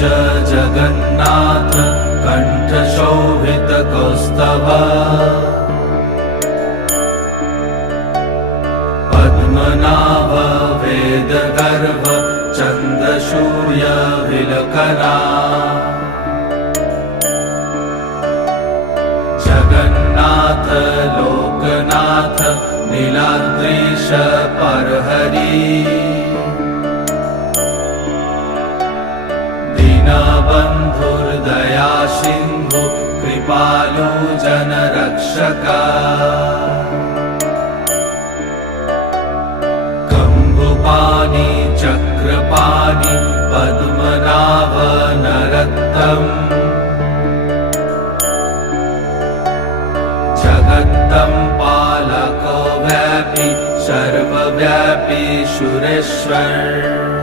जगन्नाथ कण्ठशोभितकौस्तभ पद्मनाभ वेदगर्भ चन्द्रसूर्यविलकरा जगन्नाथ लोकनाथ नीलाद्रीश परहरि दीनबन्धुर्दया सिन्धु कृपालु जनरक्षक कम्बुपाणि चक्रपाणि पद्मनाभ नरोत्तम जगत्तं पालको व्यापी सर्वव्यापी सुरेश्वर